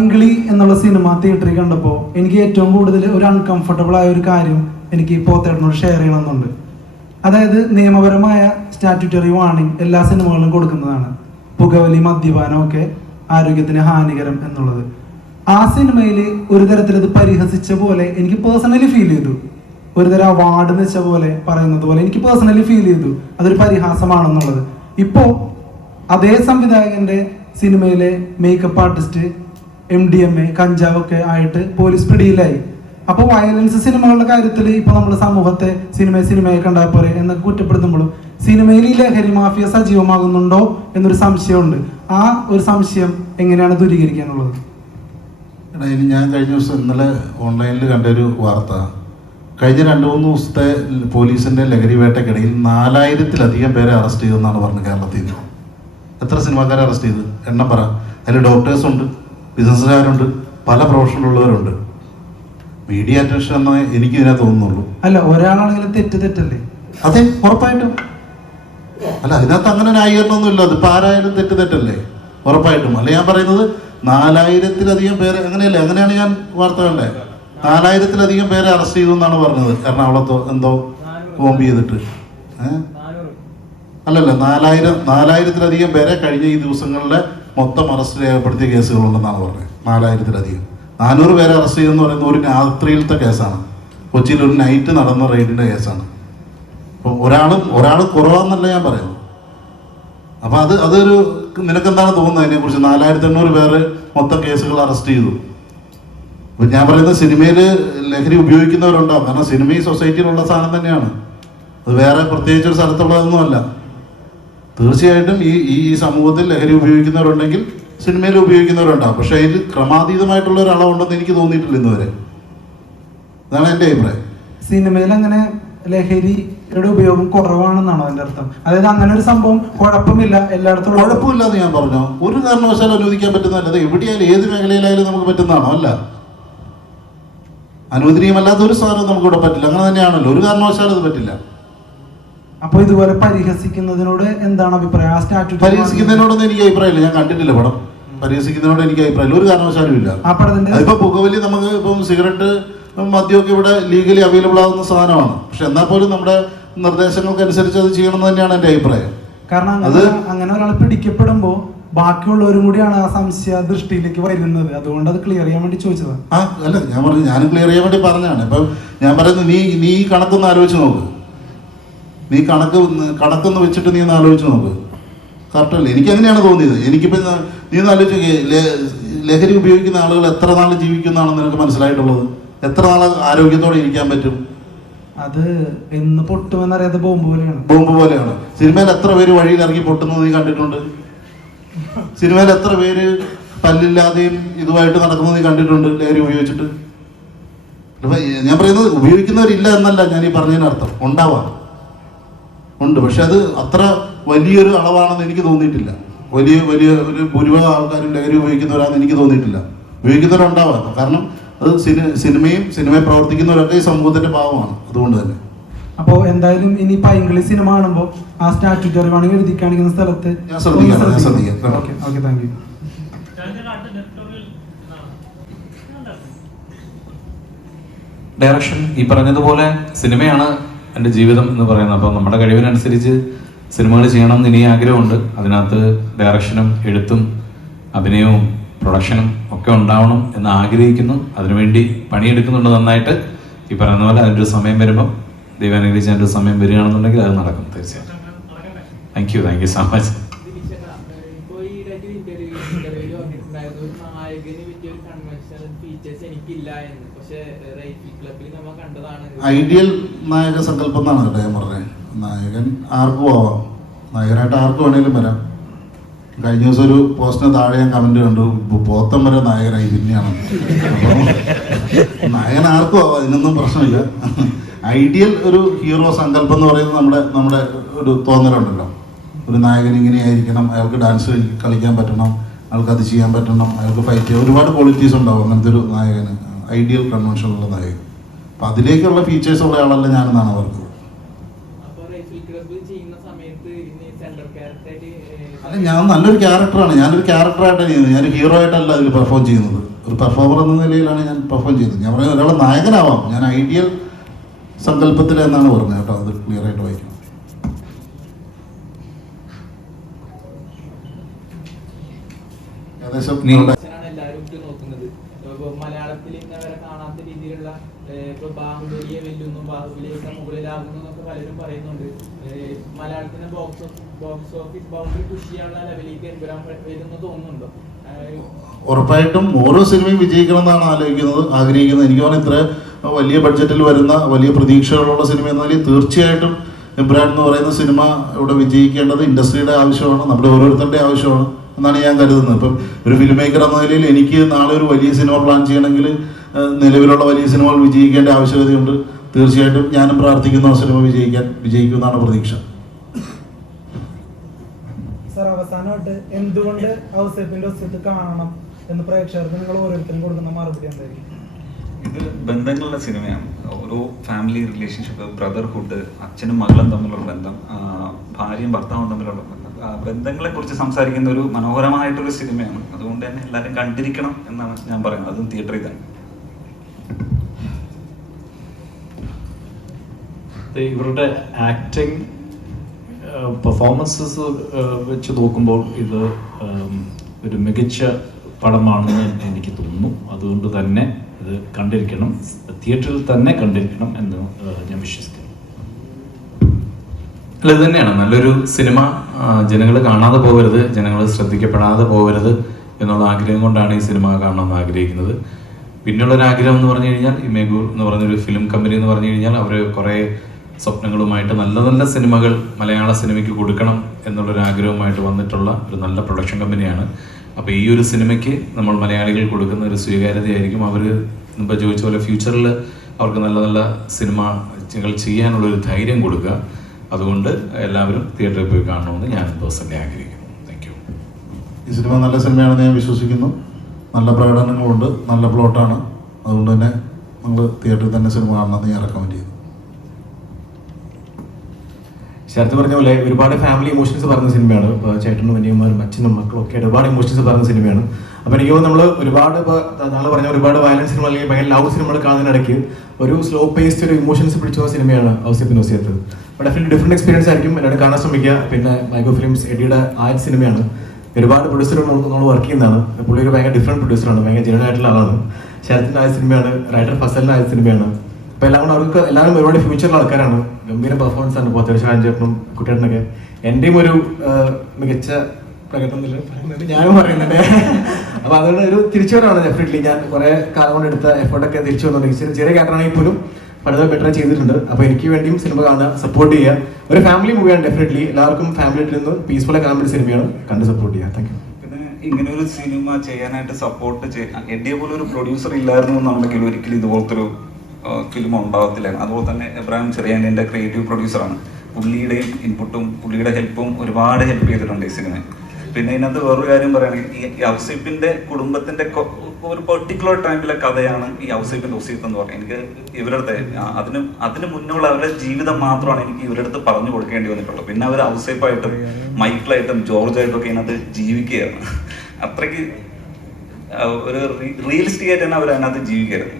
പൈങ്കിളി എന്നുള്ള സിനിമ തിയേറ്ററിൽ കണ്ടപ്പോൾ എനിക്ക് ഏറ്റവും കൂടുതൽ ഒരു അൺകംഫർട്ടബിൾ ആയ ഒരു കാര്യം എനിക്ക് പോത്തേട്ടനോട് ഷെയർ ചെയ്യണമെന്നുണ്ട്. അതായത് നിയമപരമായ സ്റ്റാറ്റ്യൂട്ടറി വാർണിംഗ് എല്ലാ സിനിമകളിലും കൊടുക്കുന്നതാണ്. പുകവലി, മദ്യപാനം ഒക്കെ ആരോഗ്യത്തിന് ഹാനികരം എന്നുള്ളത്. ആ സിനിമയിൽ ഒരു തരത്തിൽ അത് പരിഹസിച്ച പോലെ എനിക്ക് പേഴ്സണലി ഫീൽ ചെയ്തു. ഒരുതരം അവാർഡ് വെച്ച പോലെ പറയുന്നത് പോലെ എനിക്ക് പേഴ്സണലി ഫീൽ ചെയ്തു അതൊരു പരിഹാസമാണെന്നുള്ളത്. ഇപ്പോൾ അതേ സംവിധായകന്റെ സിനിമയിലെ മേക്കപ്പ് ആർട്ടിസ്റ്റ് MDMA കഞ്ചാവൊക്കെ ആയിട്ട് പോലീസ് പിടിയിലായി. അപ്പോൾ വയലൻസ് സിനിമകളുടെ കാര്യത്തിൽ ഇപ്പോൾ നമ്മൾ സമൂഹത്തെ സിനിമയെ കണ്ടാൽ പോലെ എന്നൊക്കെ കുറ്റപ്പെടുത്തുമ്പോഴും സിനിമയിൽ ഈ ലഹരി മാഫിയ സജീവമാകുന്നുണ്ടോ എന്നൊരു സംശയമുണ്ട്. ആ ഒരു സംശയം എങ്ങനെയാണ് ദൂരീകരിക്കാനുള്ളത്? ഞാൻ കഴിഞ്ഞ ദിവസം ഇന്നലെ ഓൺലൈനിൽ കണ്ടൊരു വാർത്ത, കഴിഞ്ഞ 2-3 ദിവസത്തെ പോലീസിന്റെ ലഹരി വേട്ടക്കിടയിൽ 4000-ലധികം പേരെ അറസ്റ്റ് ചെയ്തെന്നാണ് പറഞ്ഞത്. കേരളത്തിൽ നിന്ന് എത്ര സിനിമാക്കാരെ അറസ്റ്റ് ചെയ്ത് എണ്ണം പറ. അതിൽ ഡോക്ടേഴ്സുണ്ട്, ബിസിനസ്സുകാരുണ്ട്, പല പ്രൊഫഷനുള്ളവരുണ്ട്. മീഡിയ അറ്റൻഷൻ എന്നേ എനിക്ക് ഇതിനെ തോന്നുന്നുള്ളൂ. അല്ല, ഒരാളാണെങ്കിലും തെറ്റല്ലേ? അതെ, ഉറപ്പായിട്ടും. അല്ല, അതിനകത്ത് അങ്ങനെ ന്യായീകരണമൊന്നുമില്ല. അതിപ്പോൾ ആരായാലും തെറ്റല്ലേ, ഉറപ്പായിട്ടും. അല്ല, ഞാൻ പറയുന്നത് 4000-ലധികം പേരെ, അങ്ങനെയല്ലേ, അങ്ങനെയാണ് ഞാൻ വാർത്ത കണ്ടേ. 4000-ലധികം പേരെ അറസ്റ്റ് ചെയ്തു എന്നാണ് പറഞ്ഞത്. എറണാകുളത്തോ എന്തോ ബോംബ് ചെയ്തിട്ട്. അല്ലല്ല, 4000-ലധികം പേരെ കഴിഞ്ഞ ഈ ദിവസങ്ങളിലെ മൊത്തം അറസ്റ്റ് രേഖപ്പെടുത്തിയ കേസുകളുണ്ടെന്നാണ് പറഞ്ഞത്. 4000-ലധികം. 400 പേരെ അറസ്റ്റ് ചെയ്തെന്ന് പറയുന്നത് ഒരു രാത്രിയിലത്തെ കേസാണ്. കൊച്ചിയിൽ ഒരു നൈറ്റ് നടന്ന റെയ്ഡിന്റെ കേസാണ്. അപ്പം ഒരാൾ കുറവാന്നല്ല ഞാൻ പറയുന്നത്. അപ്പം അതൊരു നിനക്കെന്താണ് തോന്നുന്നത് അതിനെക്കുറിച്ച്? 4800 പേര് മൊത്തം കേസുകൾ അറസ്റ്റ് ചെയ്തു. അപ്പം ഞാൻ പറയുന്നത് സിനിമയിൽ ലഹരി ഉപയോഗിക്കുന്നവരുണ്ടാവും. കാരണം സിനിമ ഈ സൊസൈറ്റിയിലുള്ള സാധനം തന്നെയാണ്. അത് വേറെ പ്രത്യേകിച്ചൊരു സ്ഥലത്തുള്ളതൊന്നുമല്ല. തീർച്ചയായിട്ടും ഈ സമൂഹത്തിൽ ലഹരി ഉപയോഗിക്കുന്നവരുണ്ടെങ്കിൽ സിനിമയിൽ ഉപയോഗിക്കുന്നവരുണ്ടാവും. പക്ഷെ അതിൽ ക്രമാതീതമായിട്ടുള്ള ഒരു അളവുണ്ടെന്ന് എനിക്ക് തോന്നിയിട്ടില്ല ഇന്നുവരെ. അതാണ് എൻ്റെ അഭിപ്രായം. സിനിമയിൽ അങ്ങനെ ലഹരിയുടെ ഉപയോഗം കുറവാണെന്നാണോ അതിന്റെ അർത്ഥം? അതായത് അങ്ങനെ ഒരു സംഭവം കുഴപ്പമില്ല, എല്ലായിടത്തും കുഴപ്പമില്ല എന്ന് ഞാൻ പറഞ്ഞോ? ഒരു കാരണവശാലും അനുവദിക്കാൻ പറ്റുന്നതല്ല. അത് എവിടെയായാലും ഏത് മേഖലയിലായാലും നമുക്ക് പറ്റുന്നതാണോ? അല്ല, അനുവദനീയമല്ലാത്ത ഒരു സാധനം നമുക്കിവിടെ പറ്റില്ല. അങ്ങനെ തന്നെയാണല്ലോ, ഒരു കാരണവശാലും അത് പറ്റില്ല. അപ്പൊ ഇതുപോലെ പരിഹസിക്കുന്നതിനോട് എന്താണ് അഭിപ്രായം? ആ സ്റ്റാറ്റ്യൂട്ട് പരിഹസിക്കുന്നതിനോടൊന്നും എനിക്ക് അഭിപ്രായമില്ല. ഞാൻ കണ്ടിട്ടില്ല പടം. പരിഹസിക്കുന്നതിനോട് എനിക്ക് അഭിപ്രായമില്ല, ഒരു കാരണവശാലും ഇല്ല. അതിപ്പോ പുകവലി, നമുക്ക് ഇപ്പം സിഗരറ്റ്, മദ്യമൊക്കെ ഇവിടെ ലീഗലി അവൈലബിൾ ആകുന്ന സാധനമാണ്. പക്ഷെ എന്നാൽ പോലും നമ്മുടെ നിർദ്ദേശങ്ങൾക്കനുസരിച്ച് അത് ചെയ്യണം തന്നെയാണ് എൻ്റെ അഭിപ്രായം. കാരണം അങ്ങനെ ഒരാൾ പിടിക്കപ്പെടുമ്പോ ബാക്കിയുള്ളവരും കൂടിയാണ് ആ സംശയ ദൃഷ്ടിയിലേക്ക് വരുന്നത്. അതുകൊണ്ട് അത് ക്ലിയർ ചെയ്യാൻ വേണ്ടി ചോദിച്ചതാണ്. അല്ല, ഞാൻ പറഞ്ഞു, ഞാനും ക്ലിയർ ചെയ്യാൻ വേണ്ടി പറഞ്ഞാണ്. ഇപ്പം ഞാൻ പറയുന്നത്, നീ കണക്കൊന്ന് ആലോചിച്ച് നോക്ക്. നീ കണക്കൊന്ന് വെച്ചിട്ട് നീ ഒന്ന് ആലോചിച്ച് നോക്ക്. കറക്റ്റല്ലേ? എനിക്ക് അങ്ങനെയാണ് തോന്നിയത്. എനിക്കിപ്പോൾ നീ ഒന്ന് ആലോചിച്ച്, ലഹരി ഉപയോഗിക്കുന്ന ആളുകൾ എത്ര നാൾ ജീവിക്കുന്നതാണെന്ന് നിനക്ക് മനസ്സിലായിട്ടുള്ളത്? എത്ര നാൾ ആരോഗ്യത്തോടെ ഇരിക്കാൻ പറ്റും? അത് എന്ന് പൊട്ടുമെന്നറിയാത്ത ബോംബ് പോലെയാണ്. സിനിമയിൽ എത്ര പേര് വഴിയിൽ ഇറങ്ങി പൊട്ടുന്നത് നീ കണ്ടിട്ടുണ്ട്? സിനിമയിൽ എത്ര പേര് പല്ലില്ലാതെയും ഇതുമായിട്ട് നടക്കുന്നത് നീ കണ്ടിട്ടുണ്ട് ലഹരി ഉപയോഗിച്ചിട്ട്? ഞാൻ പറയുന്നത് ഉപയോഗിക്കുന്നവരില്ല എന്നല്ല ഞാൻ ഈ പറഞ്ഞതിനർത്ഥം. ഉണ്ടാവാം, ഉണ്ട്. പക്ഷെ അത് അത്ര വലിയൊരു അളവാണെന്ന് എനിക്ക് തോന്നിയിട്ടില്ല. വലിയ ഒരു ഭൂരിഭാഗം ആൾക്കാരും ലഹരി ഉപയോഗിക്കുന്നവരാണെന്ന് എനിക്ക് തോന്നിയിട്ടില്ല. ഉപയോഗിക്കുന്നവരുണ്ടാവാം. കാരണം അത് സിനിമയെ പ്രവർത്തിക്കുന്നവരൊക്കെ ഈ സമൂഹത്തിന്റെ ഭാഗമാണ്. അതുകൊണ്ട് തന്നെ അപ്പോൾ എന്തായാലും ഇനി പൈങ്കിളി സിനിമ കാണുമ്പോൾ ആ സ്റ്റാറ്റ്യൂട്ടറി വാർണിംഗ് എഴുതി കാണിക്കുന്ന സ്ഥലത്ത് ഞാൻ ശ്രദ്ധിക്കാം. Okay, thank you. ഡയറക്ഷൻ ഈ പറഞ്ഞതുപോലെ സിനിമയാണ് എൻ്റെ ജീവിതം എന്ന് പറയുന്നത്. അപ്പോൾ നമ്മുടെ കഴിവിനനുസരിച്ച് സിനിമകൾ ചെയ്യണം എന്ന് ഇനി ആഗ്രഹമുണ്ട്. അതിനകത്ത് ഡയറക്ഷനും എഴുത്തും അഭിനയവും പ്രൊഡക്ഷനും ഒക്കെ ഉണ്ടാവണം എന്ന് ആഗ്രഹിക്കുന്നു. അതിനുവേണ്ടി പണിയെടുക്കുന്നുണ്ട് നന്നായിട്ട്. ഈ പറയുന്ന പോലെ അതിൻ്റെ ഒരു സമയം വരുമ്പം, ദൈവം അനുഗ്രഹിച്ച് അതിൻ്റെ ഒരു സമയം വരികയാണെന്നുണ്ടെങ്കിൽ അത് നടക്കും തീർച്ചയായും. Thank you so much. Ideal നായക സങ്കല്പം എന്നാണ് കേട്ടോ ഞാൻ പറഞ്ഞത്. നായകൻ ആർക്കും ആവാം, നായകനായിട്ട് ആർക്ക് വേണേലും വരാം. കഴിഞ്ഞ ദിവസം ഒരു പോസ്റ്റിന് താഴെ ഞാൻ കമന്റ് കണ്ടു, പോത്തം വരെ നായകനായി പിന്നെയാണ്. അപ്പോൾ നായകൻ ആർക്കും ആവാം, അതിനൊന്നും പ്രശ്നമില്ല. ഐഡിയൽ ഒരു ഹീറോ സങ്കല്പം എന്ന് പറയുന്നത് നമ്മുടെ ഒരു തോന്നലുണ്ടല്ലോ. ഒരു നായകൻ ഇങ്ങനെയായിരിക്കണം, അയാൾക്ക് ഡാൻസ് കളിക്കാൻ പറ്റണം, അയാൾക്ക് അത് ചെയ്യാൻ പറ്റണം, അയാൾക്ക് ഫൈറ്റ് ചെയ്യാൻ ഒരുപാട് ക്വാളിറ്റീസ് ഉണ്ടാവും അങ്ങനത്തെ ഒരു നായകന്. ഐഡിയൽ കൺവെൻഷനുള്ള നായകൻ. അപ്പം അതിലേക്കുള്ള ഫീച്ചേഴ്സ് ഉള്ള ആളല്ല ഞാനെന്നാണ് പറഞ്ഞത്. അല്ല, ഞാൻ നല്ലൊരു ക്യാരക്ടറാണ്, ഞാനൊരു ക്യാരക്ടറായിട്ടാണ് ചെയ്യുന്നത്, ഞാനൊരു ഹീറോ ആയിട്ടല്ല അതിൽ പെർഫോം ചെയ്യുന്നത്. ഒരു പെർഫോമർ എന്ന നിലയിലാണ് ഞാൻ പെർഫോം ചെയ്യുന്നത്. ഞാൻ പറയുന്നത് ഒരാളെ നായകനാവാം, ഞാൻ ഐഡിയൽ സങ്കല്പത്തിൽ എന്നാണ് പറഞ്ഞത് കേട്ടോ. അത് ക്ലിയർ ആയിട്ട് വായിക്കണം. ഏകദേശം എല്ലാവരും നോക്കുന്നത് മലയാളത്തിൽ ഇന്നവരെ കാണാത്ത രീതിയിലുള്ള ഇപ്പൊ ബാഹുബലിയെ വെല്ലുന്നു, ബാഹുബലിയൊക്കെ മുകളിലാകുന്നു എന്നൊക്കെ പലരും പറയുന്നുണ്ട്. മലയാളത്തിന് ബോക്സ് ഓഫീസ് ബൗണ്ടറി പുഷ് ചെയ്യാനുള്ള ലെവലിലേക്ക് എമ്പുരാൻ വരുന്നു തോന്നുന്നുണ്ടോ? ഉറപ്പായിട്ടും ഓരോ സിനിമയും വിജയിക്കണം എന്നാണ് ആഗ്രഹിക്കുന്നത്. എനിക്ക് തോന്നുന്നു ഇത്ര വലിയ ബഡ്ജറ്റിൽ വരുന്ന വലിയ പ്രതീക്ഷകളുള്ള സിനിമ എന്നതിൽ തീർച്ചയായിട്ടും എമ്പുരാൻ എന്ന് പറയുന്ന സിനിമ ഇവിടെ വിജയിക്കേണ്ടത് ഇൻഡസ്ട്രിയുടെ ആവശ്യമാണ്, നമ്മുടെ ഓരോരുത്തരുടെ ആവശ്യമാണ് എന്നാണ് ഞാൻ കരുതുന്നത്. ഇപ്പം ഒരു ഫിലിം മേക്കർ എന്ന നിലയിൽ എനിക്ക് നാളെ ഒരു വലിയ സിനിമ പ്ലാൻ ചെയ്യണമെങ്കിൽ നിലവിലുള്ള വലിയ സിനിമകൾ വിജയിക്കേണ്ട ആവശ്യകതയുണ്ട്. തീർച്ചയായിട്ടും ഞാനും പ്രാർത്ഥിക്കുന്ന സിനിമ വിജയിക്കുമെന്നാണ് പ്രതീക്ഷ. സാർ, അവസാനമായിട്ട് എന്തുകൊണ്ട് ഔസേപ്പിന്റെ ഒസ്യത്ത് കാണണം എന്ന് പ്രേക്ഷകർക്ക് നിങ്ങൾ ഓരോരുത്തരും കൊടുക്കുന്ന മറുപടി എന്തായിരിക്കും? ഇത് ബന്ധങ്ങളുടെ സിനിമയാണ്. ഓരോ ഫാമിലി റിലേഷൻഷിപ്പ്, ബ്രദർഹുഡ്, അച്ഛനും മകളും തമ്മിലുള്ള ബന്ധം, ഭാര്യയും ഭർത്താവും തമ്മിലുള്ള ബന്ധം, ബന്ധങ്ങളെ കുറിച്ച് സംസാരിക്കുന്ന ഒരു മനോഹരമായിട്ടൊരു സിനിമയാണ്. അതുകൊണ്ട് തന്നെ എല്ലാവരും കണ്ടിരിക്കണം എന്നാണ് ഞാൻ പറയുന്നത്, അതും തിയേറ്ററിൽ തന്നെ. ഇവരുടെ ആക്ടിങ് പെർഫോമൻസസ് വെച്ച് നോക്കുമ്പോൾ ഇത് ഒരു മികച്ച പടമാണെന്ന് എനിക്ക് തോന്നുന്നു. അതുകൊണ്ട് തന്നെ ഇത് കണ്ടിരിക്കണം, തിയേറ്ററിൽ തന്നെ കണ്ടിരിക്കണം എന്ന് ഞാൻ വിശ്വസിക്കുന്നു. അല്ല, ഇത് തന്നെയാണ് നല്ലൊരു സിനിമ. ജനങ്ങൾ കാണാതെ പോകരുത്, ജനങ്ങൾ ശ്രദ്ധിക്കപ്പെടാതെ പോകരുത് എന്നുള്ള ആഗ്രഹം കൊണ്ടാണ് ഈ സിനിമ കാണണമെന്ന് ആഗ്രഹിക്കുന്നത്. പിന്നെയുള്ളൊരു ആഗ്രഹം എന്ന് പറഞ്ഞു കഴിഞ്ഞാൽ ഈ മേഗൂർ എന്ന് പറഞ്ഞൊരു ഫിലിം കമ്പനി എന്ന് പറഞ്ഞു കഴിഞ്ഞാൽ അവർ കുറേ സ്വപ്നങ്ങളുമായിട്ട് നല്ല നല്ല സിനിമകൾ മലയാള സിനിമയ്ക്ക് കൊടുക്കണം എന്നുള്ളൊരു ആഗ്രഹവുമായിട്ട് വന്നിട്ടുള്ള ഒരു നല്ല പ്രൊഡക്ഷൻ കമ്പനിയാണ്. അപ്പോൾ ഈ ഒരു സിനിമയ്ക്ക് നമ്മൾ മലയാളികൾ കൊടുക്കുന്ന ഒരു സ്വീകാര്യതയായിരിക്കും. അവർ മുമ്പ് ചോദിച്ച പോലെ ഫ്യൂച്ചറിൽ അവർക്ക് നല്ല നല്ല സിനിമകൾ ചെയ്യാനുള്ളൊരു ധൈര്യം കൊടുക്കുക. അതുകൊണ്ട് എല്ലാവരും തിയേറ്ററിൽ പോയി കാണണമെന്ന് ഞാൻ പേഴ്സണലി ആഗ്രഹിക്കുന്നു. Thank you. ഈ സിനിമ നല്ല സിനിമയാണെന്ന് ഞാൻ വിശ്വസിക്കുന്നു. നല്ല പ്രകടനങ്ങളുണ്ട്, നല്ല പ്ലോട്ടാണ്. അതുകൊണ്ട് തന്നെ നമ്മൾ തിയേറ്ററിൽ തന്നെ സിനിമ കാണണമെന്ന് ഞാൻ റെക്കമെൻഡ് ചെയ്യുന്നു. ശരത്ത് പറഞ്ഞ പോലെ ഒരുപാട് ഫാമിലി ഇമോഷൻസ് പറഞ്ഞ സിനിമയാണ്. ചേട്ടനും അനിയന്മാരും അച്ഛനും മക്കളും ഒക്കെ ഒരുപാട് ഇമോഷൻസ് പറഞ്ഞ സിനിമയാണ്. അപ്പോൾ എനിക്ക് നമ്മൾ ഒരുപാട് ഇപ്പോൾ നാളെ പറഞ്ഞ ഒരുപാട് വയലൻസ് സിനിമ അല്ലെങ്കിൽ ഭയങ്കര ലവ് സിനിമകൾ കാണുന്നതിനിടയ്ക്ക് ഒരു സ്ലോ പേസ്ഡ് ഒരു ഇമോഷൻസ് പിടിച്ചു പോകുന്ന സിനിമയാണ് ഔസേപ്പിന്റെ ഒസ്യത്ത്. അപ്പോൾ ഡെഫിനറ്റ്ലി ഡിഫറെൻറ്റ് എക്സ്പീരിയൻസ് ആയിരിക്കും. എല്ലാവരും കാണാൻ ശ്രമിക്കുക. പിന്നെ മൈഗോ ഫിലിംസ് എഡിയുടെ ആദ്യ സിനിമയാണ്. ഒരുപാട് പ്രൊഡ്യൂസറുകൾ നമ്മൾ വർക്ക് ചെയ്യുന്നതാണ്. പുള്ളി ഒരു ഭയങ്കര ഡിഫറെൻറ്റ് പ്രൊഡ്യൂസറാണ്, ഭയങ്കര ജെന്യൂൻ ആയിട്ടുള്ള ആളാണ്. ശരത്തിൻ്റെ ആദ്യ സിനിമയാണ്, റൈറ്റർ ഫസലിൻ്റെ ആദ്യ സിനിമയാണ്. അപ്പോൾ എല്ലാം കൂടെ അവർക്ക് എല്ലാവരും ഒരുപാട് ഫ്യൂച്ചറിലുള്ള ആൾക്കാരാണ്. ഗംഭീര പെർഫോമൻസ് ആണ് ഇപ്പോൾ ഷാൻചേട്ടനും കുട്ടേട്ടനൊക്കെ. എൻ്റെയും ഒരു മികച്ച പ്രകടനം ഞാനും പറയുന്നുണ്ട്. അപ്പോൾ അതുകൊണ്ട് ഒരു തിരിച്ചുവരവാണ് ഡെഫിനറ്റ്ലി. ഞാൻ കുറേ കാലം കൊണ്ട് എടുത്ത എഫേർട്ടൊക്കെ തിരിച്ചു വന്നുകൊണ്ട് ചെറിയ ക്യാരക്ടറാണെങ്കിൽ പോലും പലതും ബെറ്റർ ചെയ്തിട്ടുണ്ട്. അപ്പോൾ എനിക്ക് വേണ്ടിയും സിനിമ കാണുക, സപ്പോർട്ട് ചെയ്യുക. ഒരു ഫാമിലി മൂവിയാണ് ഡെഫിനറ്റ്ലി. എല്ലാവർക്കും ഫാമിലിയിൽ നിന്ന് പീസ്ഫുള്ളായി കാണാൻ പറ്റിയ സിനിമയാണ്, കണ്ട് സപ്പോർട്ട് ചെയ്യുക. Thank you. പിന്നെ ഇങ്ങനെ ഒരു സിനിമ ചെയ്യാനായിട്ട് സപ്പോർട്ട് എഡിയെ പോലെ ഒരു പ്രൊഡ്യൂസർ ഇല്ലായിരുന്നു എന്നുണ്ടെങ്കിൽ ഒരിക്കലും ഇതുപോലത്തെ ഒരു ഫിലിം ഉണ്ടാകത്തില്ല. അതുപോലെ തന്നെ എബ്രാഹിം ചെറിയാൻ്റെ ക്രിയേറ്റീവ് പ്രൊഡ്യൂസറാണ്. പുള്ളിയുടെയും ഇൻപുട്ടും പുള്ളിയുടെ ഹെൽപ്പും ഒരുപാട് ഹെൽപ്പ് ചെയ്തിട്ടുണ്ട് ഈ സിനിമ. പിന്നെ ഇതിനകത്ത് വേറൊരു കാര്യം പറയുകയാണെങ്കിൽ ഈ ഔസേപ്പിന്റെ കുടുംബത്തിന്റെ ഒരു പെർട്ടിക്കുലർ ടൈമിലെ കഥയാണ് ഈ ഔസേപ്പിന്റെ ഒസ്യത്ത് എന്ന് പറയുന്നത്. എനിക്ക് ഇവരുടെ അതിന് മുന്നുള്ള അവരുടെ ജീവിതം മാത്രമാണ് എനിക്ക് ഇവരുടെ അടുത്ത് പറഞ്ഞു കൊടുക്കേണ്ടി വന്നിട്ടുള്ളത്. പിന്നെ അവർ ഔസേപ്പായിട്ടും മൈക്കിളായിട്ടും ജോർജായിട്ടും ഒക്കെ ഇതിനകത്ത് ജീവിക്കുകയാണ്. അത്രയ്ക്ക് ഒരു റിയലിസ്റ്റിക് ആയിട്ട് തന്നെ അവർ അതിനകത്ത് ജീവിക്കുകയായിരുന്നു.